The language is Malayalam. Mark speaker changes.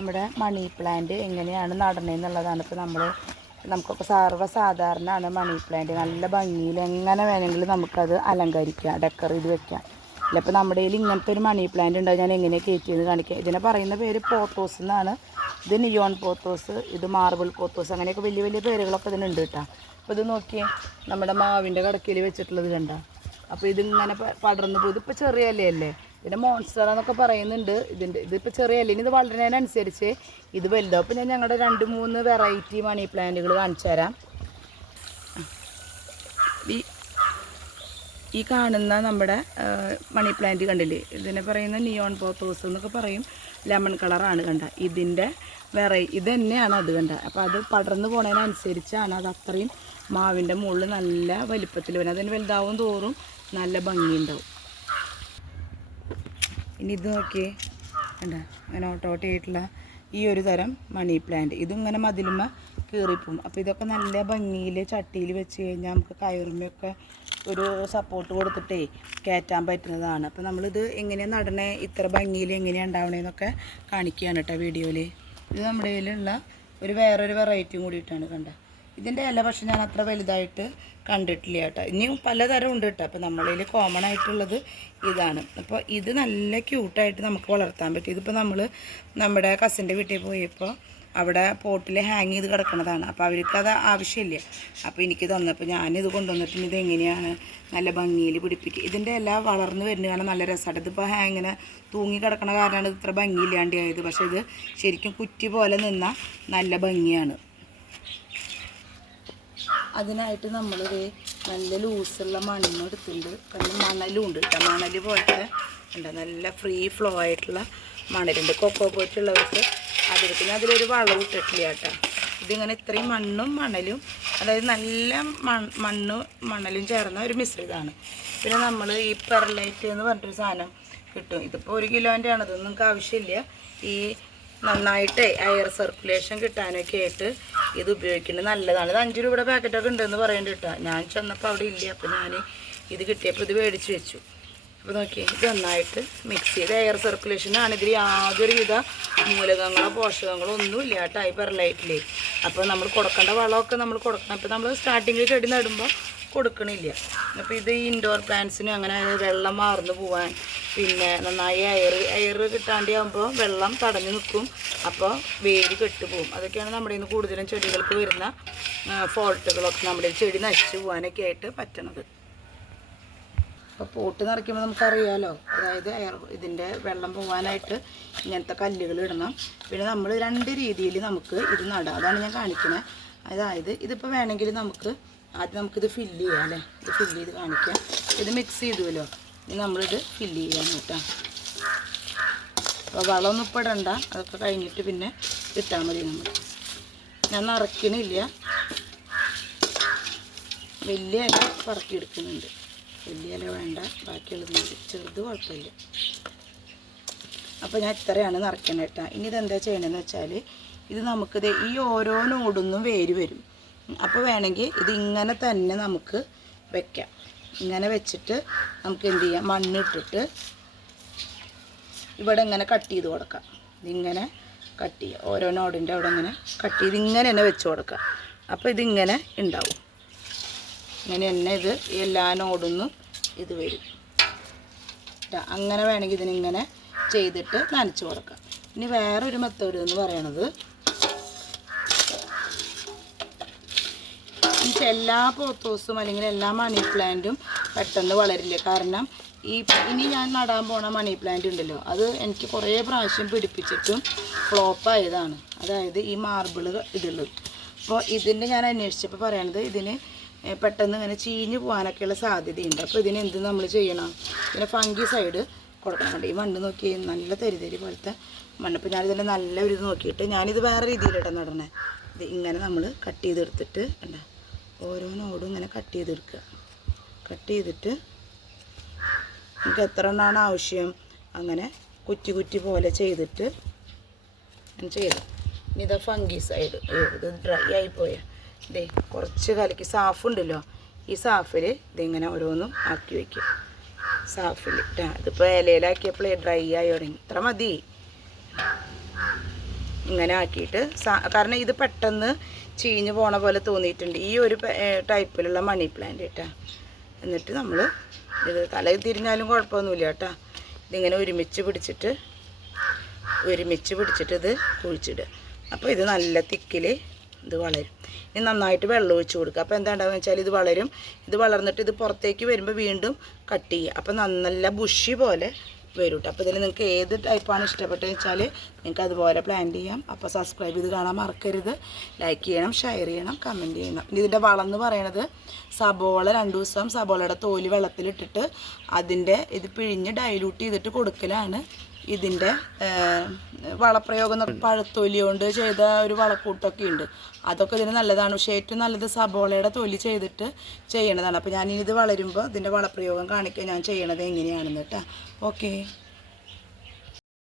Speaker 1: നമ്മുടെ മണി പ്ലാന്റ് എങ്ങനെയാണ് നടണേന്നുള്ളതാണ് ഇപ്പോൾ നമ്മൾ നമുക്കൊക്കെ സർവസാധാരണമാണ് മണി പ്ലാന്റ് നല്ല ഭംഗിയിൽ എങ്ങനെ വേണമെങ്കിലും നമുക്കത് അലങ്കരിക്കാം ഡെക്കർ ചെയ്ത് വെക്കാം. അല്ല ഇപ്പോൾ നമ്മുടെ കയ്യിൽ ഇങ്ങനത്തെ ഒരു മണി പ്ലാന്റ് ഉണ്ടാവും ഞാൻ എങ്ങനെ കയറ്റിയെന്ന് കാണിക്കാം. ഇതിനെ പറയുന്ന പേര് പോത്തോസ് എന്നാണ്. ഇത് നിയോൺ പോത്തോസ് ഇത് മാർബിൾ പോത്തോസ് അങ്ങനെയൊക്കെ വലിയ വലിയ പേരുകളൊക്കെ ഇതിനുണ്ട് കേട്ടോ. അപ്പോൾ ഇത് നോക്കിയേ നമ്മുടെ മാവിന്റെ കടക്കയിൽ വെച്ചിട്ടുള്ളത് കണ്ട? അപ്പോൾ ഇതിങ്ങനെ പടർന്നു പടർന്ന് പോയി. ഇതിപ്പോൾ ചെറിയ ഇലയല്ലേ? ഇതിന്റെ മോൺസ്റ്റർ എന്നൊക്കെ പറയുന്നുണ്ട്. ഇതിന്റെ ഇതിപ്പോൾ ചെറിയ അല്ലെങ്കിൽ ഇത് വളരുന്നതിനനുസരിച്ച് ഇത് വലുതാവും അപ്പോൾ ഞാൻ ഞങ്ങളുടെ രണ്ട് മൂന്ന് വെറൈറ്റി മണി പ്ലാന്റുകൾ കാണിച്ചു തരാം. ഈ ഈ കാണുന്ന നമ്മുടെ മണി പ്ലാന്റ് കണ്ടില്ലേ? ഇതിനെ പറയുന്ന നിയോൺ പോത്തോസ് എന്നൊക്കെ പറയും. ലെമൺ കളറാണ് കണ്ട. ഇതിന്റെ വെറൈ ഇത് തന്നെയാണ് അത് കണ്ട. അപ്പോൾ അത് പടർന്നു പോണതിനനുസരിച്ചാണ് അത് അത്രയും മാവിന്റെ മുകളിൽ നല്ല വലിപ്പത്തിൽ വരും അതിന് വലുതാവും തോറും നല്ല ഭംഗിയുണ്ടാവും. ഇനി ഇത് നോക്കിയേ. കണ്ട? അങ്ങനെ ഓട്ടോട്ടായിട്ടുള്ള ഈ ഒരു തരം മണി പ്ലാന്റ് ഇതും ഇങ്ങനെ മതിലുമ്മ കീറിപ്പോവും അപ്പോൾ ഇതൊക്കെ നല്ല ഭംഗിയിൽ ചട്ടിയിൽ വെച്ച് കഴിഞ്ഞാൽ നമുക്ക് കയറുമ്പൊക്കെ ഒരു സപ്പോർട്ട് കൊടുത്തിട്ടേ കയറ്റാൻ പറ്റുന്നതാണ്. അപ്പോൾ നമ്മളിത് എങ്ങനെയാണ് നടണേ ഇത്ര ഭംഗിയിൽ എങ്ങനെയാണ് ഉണ്ടാവണേന്നൊക്കെ കാണിക്കുകയാണ് കേട്ടോ വീഡിയോയിൽ ഇത് നമ്മുടെ കയ്യിലുള്ള ഒരു വേറൊരു വെറൈറ്റിയും കൂടിയിട്ടാണ് കണ്ട? ഇതിന്റെ ഇല പക്ഷെ ഞാൻ അത്ര വലുതായിട്ട് കണ്ടിട്ടില്ല കേട്ടോ. ഇനിയും പലതരം ഉണ്ട് കേട്ടോ. അപ്പോൾ നമ്മളിൽ കോമൺ ആയിട്ടുള്ളത് ഇതാണ്. അപ്പോൾ ഇത് നല്ല ക്യൂട്ടായിട്ട് നമുക്ക് വളർത്താൻ പറ്റും. ഇതിപ്പോൾ നമ്മൾ നമ്മുടെ കസിന്റെ വീട്ടിൽ പോയപ്പോൾ അവിടെ പോട്ടിൽ ഹാങ് ചെയ്ത് കിടക്കുന്നതാണ് അപ്പോൾ അവർക്കത് ആവശ്യമില്ല. അപ്പോൾ എനിക്ക് തന്നപ്പോൾ ഞാനിത് കൊണ്ടുവന്നിട്ട് ഇത് എങ്ങനെയാണ് നല്ല ഭംഗിയിൽ പിടിപ്പിക്കുക ഇതിന്റെ ഇല വളർന്നു വരുന്നതാണ് നല്ല രസമാണ്. ഇതിപ്പോൾ ഹാങ്ങിനെ തൂങ്ങി കിടക്കണ കാരണമാണ് ഇത് ഇത്ര ഭംഗിയില്ലാണ്ടായത്. പക്ഷേ ഇത് ശരിക്കും കുറ്റി പോലെ നിന്നാൽ നല്ല ഭംഗിയാണ്. അതിനായിട്ട് നമ്മളൊരു നല്ല ലൂസുള്ള മണ്ണ് എടുത്തിട്ടുണ്ട്. പിന്നെ മണലും ഉണ്ട് കേട്ടോ മണൽ പോലത്തെ ഉണ്ട് നല്ല ഫ്രീ ഫ്ലോ ആയിട്ടുള്ള മണലുണ്ട്. കൊക്കോ പോയിട്ടുള്ളവർക്ക് അതെടുക്കുന്ന അതിലൊരു വളം ഇട്ടിട്ടില്ല കേട്ടോ ഇതിങ്ങനെ ഇത്രയും മണ്ണും മണലും അതായത് നല്ല മണ്ണും മണലും ചേർന്ന ഒരു മിശ്രിതമാണ് പിന്നെ നമ്മൾ ഈ പെർലൈറ്റ് എന്ന് പറഞ്ഞിട്ടൊരു സാധനം കിട്ടും. ഇതിപ്പോൾ ഒരു കിലോന്റെ ആണ് ഇതൊന്നും നിങ്ങൾക്ക് ആവശ്യമില്ല. ഈ നന്നായിട്ട് എയർ സർക്കുലേഷൻ കിട്ടാനൊക്കെ ആയിട്ട് ഇത് ഉപയോഗിക്കുന്നത് നല്ലതാണ്. ഇത് അഞ്ച് രൂപയുടെ പാക്കറ്റൊക്കെ ഉണ്ടെന്ന് പറയേണ്ടി കേട്ടോ ഞാൻ ചെന്നപ്പോൾ അവിടെ ഇല്ല. അപ്പോൾ ഞാൻ ഇത് കിട്ടിയപ്പോൾ ഇത് മേടിച്ച് വെച്ചു. അപ്പോൾ നോക്കി ഇത് നന്നായിട്ട് മിക്സ് ചെയ്ത് എയർ സർക്കുലേഷനാണ് ഇതിൽ യാതൊരുവിധ മൂലകങ്ങളോ പോഷകങ്ങളോ ഒന്നുമില്ല കേട്ടോ ഈ പെർലൈറ്റിൽ അപ്പോൾ നമ്മൾ കൊടുക്കേണ്ട വളമൊക്കെ നമ്മൾ കൊടുക്കണം. അപ്പോൾ നമ്മൾ സ്റ്റാർട്ടിങ്ങിൽ ചെടി നടുമ്പോൾ കൊടുക്കണില്ല. അപ്പോൾ ഇത് ഇൻഡോർ പ്ലാന്റ്സിന് അങ്ങനെ വെള്ളം മാർന്നു പോവാൻ പിന്നെ നന്നായി എയർ എയർ കിട്ടാണ്ടാകുമ്പോൾ വെള്ളം തടഞ്ഞു നിൽക്കും അപ്പോൾ വേര് കെട്ടുപോകും അതൊക്കെയാണ് നമ്മുടെ ഇന്ന് കൂടുതലും ചെടികൾക്ക് വരുന്ന ഫോൾട്ടുകളൊക്കെ നമ്മുടെ ചെടി നശിച്ചു പോകാനൊക്കെ ആയിട്ട് പറ്റണത്. അപ്പോൾ പോട്ട് നിറയ്ക്കുമ്പോൾ നമുക്കറിയാമല്ലോ അതായത് എയർ ഇതിന്റെ വെള്ളം പോകാനായിട്ട് ഇങ്ങനത്തെ കല്ലുകൾ ഇടണം. പിന്നെ നമ്മൾ രണ്ട് രീതിയിൽ നമുക്ക് ഇത് നടാം. അതാണ് ഞാൻ കാണിക്കുന്നത് അതായത് ഇതിപ്പോൾ വേണമെങ്കിൽ നമുക്ക് ആദ്യം നമുക്കിത് ഫില്ല് ചെയ്യാം അല്ലേ? ഇത് ഫില്ല് ചെയ്ത് കാണിക്കാം. ഇത് മിക്സ് ചെയ്തുവല്ലോ. ഇനി നമ്മളിത് ഫില്ല് ചെയ്യാൻ കേട്ടോ. അപ്പോൾ വളമൊന്നും ഇപ്പോൾ ഇടണ്ട. അതൊക്കെ കഴിഞ്ഞിട്ട് പിന്നെ ഇട്ടാൽ മതി നമ്മൾ ഞാൻ നിറയ്ക്കണില്ല. വലിയ ഇല പറക്കിയെടുക്കുന്നുണ്ട്. വലിയ ഇല വേണ്ട. ബാക്കിയുള്ളത് മതി. ചെറുത് കുഴപ്പമില്ല. അപ്പോൾ ഞാൻ ഇത്രയാണ് നിറയ്ക്കണേട്ടാ ഇനി ഇതെന്താ ചെയ്യണമെന്ന് വെച്ചാൽ ഇത് നമുക്കിത് ഈ ഓരോ നോടൊന്നും വേര് വരും. അപ്പോൾ വേണമെങ്കിൽ ഇത് ഇങ്ങനെ തന്നെ നമുക്ക് വെക്കാം. ഇങ്ങനെ വെച്ചിട്ട് നമുക്ക് എന്ത് ചെയ്യാം? മണ്ണിട്ടിട്ട് ഇവിടെ ഇങ്ങനെ കട്ട് ചെയ്ത് കൊടുക്കാം. ഇതിങ്ങനെ കട്ട് ചെയ്യുക ഓരോ നോടിന്റെ അവിടെ ഇങ്ങനെ കട്ട് ചെയ്ത് ഇങ്ങനെ തന്നെ വെച്ച് കൊടുക്കാം. അപ്പോൾ ഇതിങ്ങനെ ഉണ്ടാവും. ഇങ്ങനെ തന്നെ ഇത് എല്ലാ നോടൊന്നും ഇത് വരും. അങ്ങനെ വേണമെങ്കിൽ ഇതിനിങ്ങനെ ചെയ്തിട്ട് നനച്ച് കൊടുക്കാം. ഇനി വേറൊരു മെത്തേഡ് എന്ന് പറയണത് എനിക്ക് എല്ലാ പോത്തോസും അല്ലെങ്കിൽ എല്ലാ മണി പ്ലാന്റും പെട്ടെന്ന് വളരില്ല? കാരണം ഈ ഇനി ഞാൻ നടാൻ പോണ മണി പ്ലാന്റ് ഉണ്ടല്ലോ അത് എനിക്ക് കുറേ പ്രാവശ്യം പിടിപ്പിച്ചിട്ടും ഫ്ലോപ്പായതാണ് അതായത് ഈ മാർബിൾ ഇതുള്ളത് അപ്പോൾ ഇതിന്റെ ഞാൻ അന്വേഷിച്ചപ്പോൾ പറയണത് ഇതിന് പെട്ടെന്ന് ഇങ്ങനെ ചീഞ്ഞ് പോകാനൊക്കെയുള്ള സാധ്യതയുണ്ട്. അപ്പോൾ ഇതിന് എന്ത് നമ്മൾ ചെയ്യണം? ഇതിന് ഫംഗി സൈഡ് കൊടുക്കണം ഈ മണ്ണ് നോക്കി നല്ല തരിതരി പോലത്തെ മണ്ണ്. ഇപ്പോൾ ഞാനിതിന്റെ നല്ല ഒരു ഇത് നോക്കിയിട്ട് ഞാനിത് വേറെ രീതിയിലിട്ടാണ് നടണേ. ഇത് ഇങ്ങനെ നമ്മൾ കട്ട് ചെയ്തെടുത്തിട്ട് കണ്ടോ? ഓരോ നോടും ഇങ്ങനെ കട്ട് ചെയ്തെടുക്കുക. കട്ട് ചെയ്തിട്ട് നമുക്ക് എത്ര എണ്ണമാണ് ആവശ്യം? അങ്ങനെ കുറ്റി കുറ്റി പോലെ ചെയ്തിട്ട് ചെയ്തു. ഇനി ഇതാ ഫംഗി സൈഡ് ഇത് ഡ്രൈ ആയിപ്പോയ ഇതേ കുറച്ച് കലക്കി. സാഫ് ഉണ്ടല്ലോ. ഈ സാഫിൽ ഇതിങ്ങനെ ഓരോന്നും ആക്കി വയ്ക്കുക. സാഫിൽ. ഇതിപ്പോൾ ഇലയിലാക്കിയപ്പോഴേ ഡ്രൈ ആയി തുടങ്ങി. ഇത്ര മതി. ഇങ്ങനെ ആക്കിയിട്ട് കാരണം ഇത് പെട്ടെന്ന് ചീഞ്ഞ് പോണ പോലെ തോന്നിയിട്ടുണ്ട്. ഈ ഒരു ടൈപ്പിലുള്ള മണി പ്ലാന്റ് കേട്ടാ. എന്നിട്ട് നമ്മൾ ഇത് തല തിരിഞ്ഞാലും കുഴപ്പമൊന്നുമില്ല കേട്ടാ. ഇതിങ്ങനെ ഒരുമിച്ച് പിടിച്ചിട്ട് ഒരുമിച്ച് പിടിച്ചിട്ട് ഇത് കുഴിച്ചിടുക. അപ്പോൾ ഇത് നല്ല തിക്കിൽ ഇത് വളരും. ഇനി നന്നായിട്ട് വെള്ളം ഒഴിച്ച് കൊടുക്കുക. അപ്പോൾ എന്താ ഉണ്ടാവുക വെച്ചാൽ ഇത് വളരും. ഇത് വളർന്നിട്ട് ഇത് പുറത്തേക്ക് വരുമ്പോൾ വീണ്ടും കട്ട് ചെയ്യുക. അപ്പോൾ നല്ല ബുഷി പോലെ വരും അപ്പോൾ ഇതിൽ നിങ്ങൾക്ക് ഏത് ടൈപ്പാണ് ഇഷ്ടപ്പെട്ടതെന്ന് വെച്ചാൽ നിങ്ങൾക്ക് അതുപോലെ പ്ലാൻ ചെയ്യാം. അപ്പോൾ സബ്സ്ക്രൈബ് ചെയ്ത് കാണാൻ മറക്കരുത്. ലൈക്ക് ചെയ്യണം ഷെയർ ചെയ്യണം കമന്റ് ചെയ്യണം. ഇനി ഇതിന്റെ വളം എന്ന് പറയണത് സബോള രണ്ട് ദിവസം സബോളയുടെ തോൽ വെള്ളത്തിലിട്ടിട്ട് അതിന്റെ ഇത് പിഴിഞ്ഞ് ഡൈലൂട്ട് ചെയ്തിട്ട് കൊടുക്കലാണ്. ഇതിന്റെ വളപ്രയോഗം പഴത്തൊലി കൊണ്ട് ചെയ്ത ഒരു വളക്കൂട്ടൊക്കെ ഉണ്ട്. അതൊക്കെ ഇതിന് നല്ലതാണ്. പക്ഷേ ഏറ്റവും നല്ലത് സബോളയുടെ തൊലി ചെയ്തിട്ട് ചെയ്യണതാണ്. അപ്പോൾ ഞാനിത് വളരുമ്പോൾ ഇതിന്റെ വളപ്രയോഗം കാണിക്കാൻ ഞാൻ ചെയ്യണത് എങ്ങനെയാണെന്ന് കേട്ടോ. ഓക്കെ